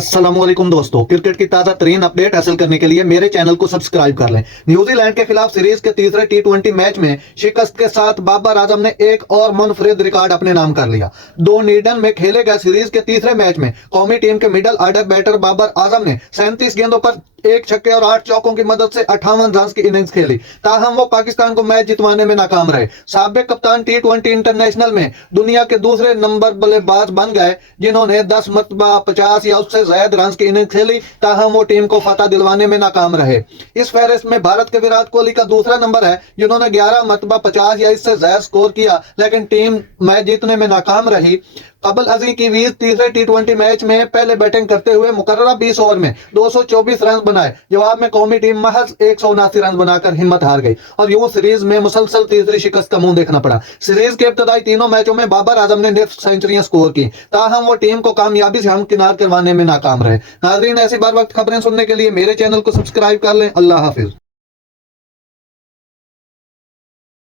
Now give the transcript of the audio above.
अस्सलामुअलैकुम दोस्तों, क्रिकेट की ताजा तरीन अपडेट हासिल करने के लिए मेरे चैनल को सब्सक्राइब कर लें। न्यूजीलैंड के खिलाफ सीरीज के तीसरे टी20 मैच में शिकस्त के साथ बाबर आजम ने एक और मुनफरिद रिकॉर्ड अपने नाम कर लिया। डोनिडन में खेले गए सीरीज के तीसरे मैच में कौमी टीम के middle order batter Babar Azam ने 37 गेंदों पर एक छक्के और 8 चौकों की मदद से 58 रन की इनिंग्स खेली। ताहम वो पाकिस्तान को मैच जितवाने में नाकाम रहे। साबिक कप्तान टी20 इंटरनेशनल में दुनिया के दूसरे नंबर बल्लेबाज बन गए, जिन्होंने 10 मरतबा 50 या उससे ज्यादा रन की इनिंग्स खेली। ताहम वो टीम को फतह दिलवाने में नाकाम रहे। इस फहरिस्त में भारत के विराट कोहली का दूसरा नंबर है, जिन्होंने 11 मरतबा 50 या इससे ज्यादा स्कोर किया, लेकिन टीम मैच जीतने में नाकाम रही। कबल अजी कीवीज तीसरे टी20 मैच में पहले बैटिंग करते हुए मुकर्ररा 20 ओवर में 224 रन बनाए। जवाब में कौमी टीम महज 179 रन बनाकर हिम्मत हार गई और यूं सीरीज में मुसलसल तीसरी शिकस्त का मुंह देखना पड़ा। सीरीज के इब्तदाई तीनों मैचों में बाबर आजम ने निफ्ट सेंचुरियां स्कोर की, ताहम वो टीम को कामयाबी से हमकिनार करवाने में नाकाम रहे। नाजरीन, ऐसी बार वक्त खबरें सुनने के लिए मेरे चैनल को सब्सक्राइब कर लें। अल्लाह हाफिज।